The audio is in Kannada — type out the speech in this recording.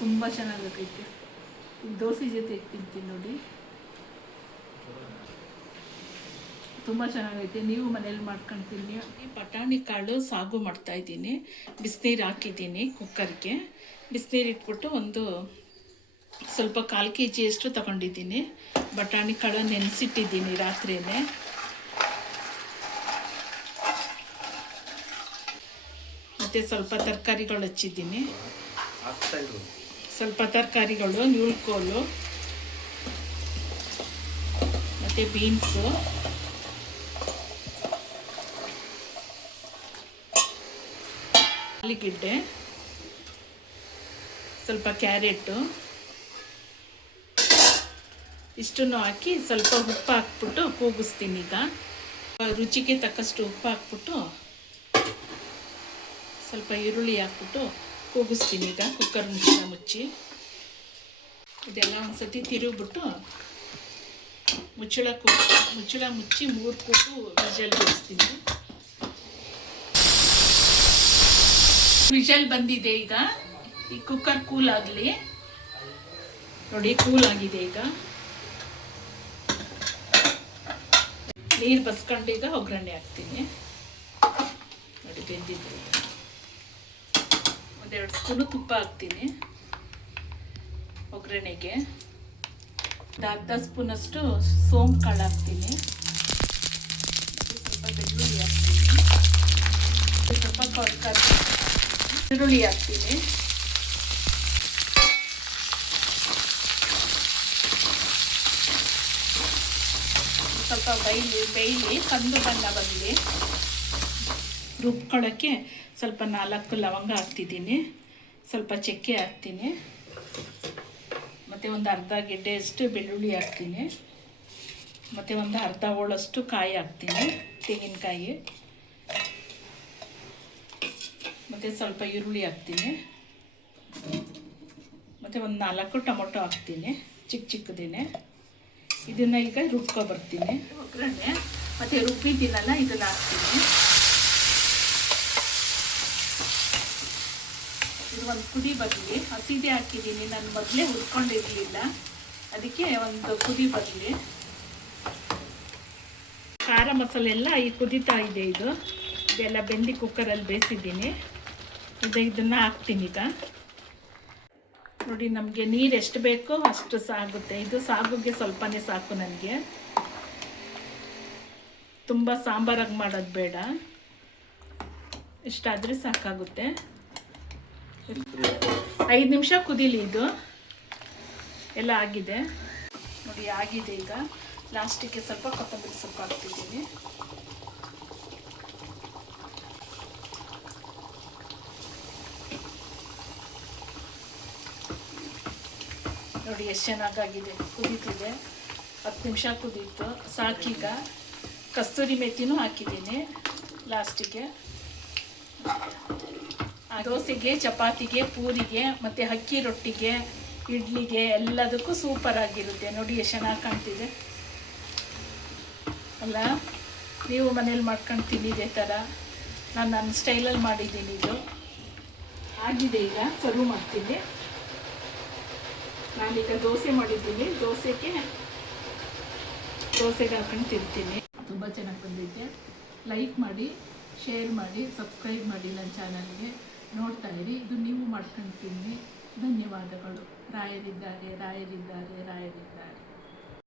ತುಂಬ ಚೆನ್ನಾಗೈತೆ. ದೋಸೆ ಜೊತೆ ತಿಂತೀನಿ ನೋಡಿ, ತುಂಬ ಚೆನ್ನಾಗೈತೆ. ನೀವು ಮನೇಲಿ ಮಾಡ್ಕೊಳ್ತೀನಿ. ಬಟಾಣಿ ಕಾಳು ಸಾಗು ಮಾಡ್ತಾಯಿದ್ದೀನಿ. ಬಿಸಿನೀರು ಹಾಕಿದ್ದೀನಿ ಕುಕ್ಕರ್ಗೆ. ಬಿಸಿನೀರು ಇಟ್ಬಿಟ್ಟು ಒಂದು ಸ್ವಲ್ಪ 1/4 kg ಅಷ್ಟು ತಗೊಂಡಿದ್ದೀನಿ. ಬಟಾಣಿ ಕಾಳು ನೆನೆಸಿಟ್ಟಿದ್ದೀನಿ ರಾತ್ರಿಯೇ. ಮತ್ತು ಸ್ವಲ್ಪ ತರಕಾರಿಗಳು ಹಚ್ಚಿದ್ದೀನಿ. ಸ್ವಲ್ಪ ತರಕಾರಿಗಳು, ನ್ಯೂಲ್ಕೋಲು ಮತ್ತು ಬೀನ್ಸು, ಆಲೂಗೆಡ್ಡೆ, ಸ್ವಲ್ಪ ಕ್ಯಾರೆಟು, ಇಷ್ಟನ್ನು ಹಾಕಿ ಸ್ವಲ್ಪ ಉಪ್ಪು ಹಾಕ್ಬಿಟ್ಟು ಕೂಗಿಸ್ತೀನಿ. ಈಗ ರುಚಿಗೆ ತಕ್ಕಷ್ಟು ಉಪ್ಪು ಹಾಕ್ಬಿಟ್ಟು ಸ್ವಲ್ಪ ಈರುಳ್ಳಿ ಹಾಕ್ಬಿಟ್ಟು ಕೂಗಿಸ್ತೀನಿ. ಈಗ ಕುಕ್ಕರ್ ಮುಚ್ಚಿ ಇದೆಲ್ಲ ಒಂದು ಸತಿ ತಿರುಗಿಬಿಟ್ಟು ಮುಚ್ಚಳ ಮುಚ್ಚಿ 3 ಕೂಗು ವಿಜಲ್ ಬಿಡಿಸ್ತೀನಿ. ವಿಜಲ್ ಬಂದಿದೆ. ಈಗ ಈ ಕುಕ್ಕರ್ ಕೂಲ್ ಆಗಲಿ ನೋಡಿ. ಕೂಲ್ ಆಗಿದೆ. ಈಗ ನೀರು ಬಸ್ಕೊಂಡು ಈಗ ಒಗ್ಗರಣೆ ಹಾಕ್ತೀನಿ ನೋಡಿ. ಬೆಂದಿದ್ದು 1-2 ಸ್ಪೂನು ತುಪ್ಪ ಹಾಕ್ತೀನಿ ಒಗ್ಗರಣೆಗೆ. 1/2 ಸ್ಪೂನಷ್ಟು ಸೋಂಪು ಕಾಳು ಹಾಕ್ತೀನಿ. ಸ್ವಲ್ಪ ಬೆಳ್ಳುಳ್ಳಿ ಹಾಕ್ತೀನಿ. ಸ್ವಲ್ಪ ಈರುಳ್ಳಿ ಹಾಕ್ತೀನಿ. ಸ್ವಲ್ಪ ಬೇಯಲಿ ಕಂದು ಬಣ್ಣ ಬರಲಿ. ರುಬ್ಕೊಳ್ಳೋಕ್ಕೆ ಸ್ವಲ್ಪ 4 ಲವಂಗ ಹಾಕ್ತಿದ್ದೀನಿ. ಸ್ವಲ್ಪ ಚಕ್ಕೆ ಹಾಕ್ತೀನಿ. ಮತ್ತು ಒಂದು ಅರ್ಧ ಗೆಡ್ಡೆಯಷ್ಟು ಬೆಳ್ಳುಳ್ಳಿ ಹಾಕ್ತೀನಿ. ಮತ್ತು ಒಂದು ಅರ್ಧ ಹೋಳಷ್ಟು ಕಾಯಿ ಹಾಕ್ತೀನಿ, ತೆಂಗಿನಕಾಯಿ. ಮತ್ತು ಸ್ವಲ್ಪ ಈರುಳ್ಳಿ ಹಾಕ್ತೀನಿ. ಮತ್ತು ಒಂದು 4 ಟೊಮೊಟೊ ಹಾಕ್ತೀನಿ, ಚಿಕ್ಕದೇನೆ. ಇದನ್ನು ಈಗ ರುಬ್ಕೊಬರ್ತೀನಿ. ಒಗ್ಗರಣೆ ಮತ್ತು ರುಬ್ಬಿದ್ದೀನಲ್ಲ ಇದನ್ನು ಹಾಕ್ತೀನಿ. ಇದು ಒಂದು ಕುದಿ ಬರಲಿ. ಹಸಿದೆ ಹಾಕಿದ್ದೀನಿ, ನಾನು ಮೊದಲೇ ಹುರ್ಕೊಂಡಿರಲಿಲ್ಲ, ಅದಕ್ಕೆ ಒಂದು ಕುದಿ ಬರಲಿ. ಖಾರ ಮಸಾಲೆ ಎಲ್ಲ ಈ ಕುದೀತಾ ಇದೆ. ಇದೆಲ್ಲ ಬೆಂದಿ ಕುಕ್ಕರಲ್ಲಿ ಬೇಯಿಸಿದ್ದೀನಿ. ಇದನ್ನು ಹಾಕ್ತೀನಿ ಈಗ ನೋಡಿ. ನಮಗೆ ನೀರು ಎಷ್ಟು ಬೇಕೋ ಅಷ್ಟು ಸಾಗುತ್ತೆ. ಇದು ಸಾಗುಗೆ ಸ್ವಲ್ಪನೇ ಸಾಕು ನನಗೆ. ತುಂಬ ಸಾಂಬಾರಾಗಿ ಮಾಡೋದು ಬೇಡ, ಇಷ್ಟಾದರೆ ಸಾಕಾಗುತ್ತೆ. 5 ನಿಮಿಷ ಕುದೀಲಿ. ಇದು ಎಲ್ಲ ಆಗಿದೆ ನೋಡಿ, ಆಗಿದೆ. ಈಗ ಲಾಸ್ಟಿಗೆ ಸ್ವಲ್ಪ ಕೊತ್ತಂಬರಿ ಸೊಪ್ಪು ಹಾಕ್ತಿದ್ದೀನಿ. ನೋಡಿ ಎಷ್ಟು ಚೆನ್ನಾಗಾಗಿದೆ. ಕುದೀತಿದೆ. 10 ನಿಮಿಷ ಕುದೀತು, ಸಾಕೀಗ. ಕಸ್ತೂರಿ ಮೆಥಿನೂ ಹಾಕಿದ್ದೀನಿ ಲಾಸ್ಟಿಗೆ. ದೋಸೆಗೆ, ಚಪಾತಿಗೆ, ಪೂರಿಗೆ ಮತ್ತು ಅಕ್ಕಿ ರೊಟ್ಟಿಗೆ, ಇಡ್ಲಿಗೆ ಎಲ್ಲದಕ್ಕೂ ಸೂಪರಾಗಿರುತ್ತೆ ನೋಡಿ. ಎಷ್ಟು ಚೆನ್ನಾಗಿ ಕಾಣ್ತಿದೆ ಅಲ್ಲ. ನೀವು ಮನೇಲಿ ಮಾಡ್ಕೊಂಡು ತಿನ್ನಿದೆ ಥರ ನಾನು ನನ್ನ ಸ್ಟೈಲಲ್ಲಿ ಮಾಡಿದ್ದೀನಿ. ಇದು ಆಗಿದೆ. ಈಗ ಸರ್ವ್ ಮಾಡ್ತೀನಿ. ನಾನೀಗ ದೋಸೆ ಮಾಡಿದ್ದೀನಿ. ದೋಸೆಗೆ ಹಾಕೊಂಡು ತಿಂತೀನಿ. ತುಂಬ ಚೆನ್ನಾಗಿ ಬಂದಿದೆ. ಲೈಕ್ ಮಾಡಿ, ಶೇರ್ ಮಾಡಿ, ಸಬ್ಸ್ಕ್ರೈಬ್ ಮಾಡಿ ನನ್ನ ಚಾನಲ್ಗೆ. ನೋಡ್ತಾ ಇರಿ. ಇದು ನೀವು ಮಾಡ್ಕೊಂಡು ತಿನ್ನಿ. ಧನ್ಯವಾದಗಳು. ರಾಯರಿದ್ದಾರೆ.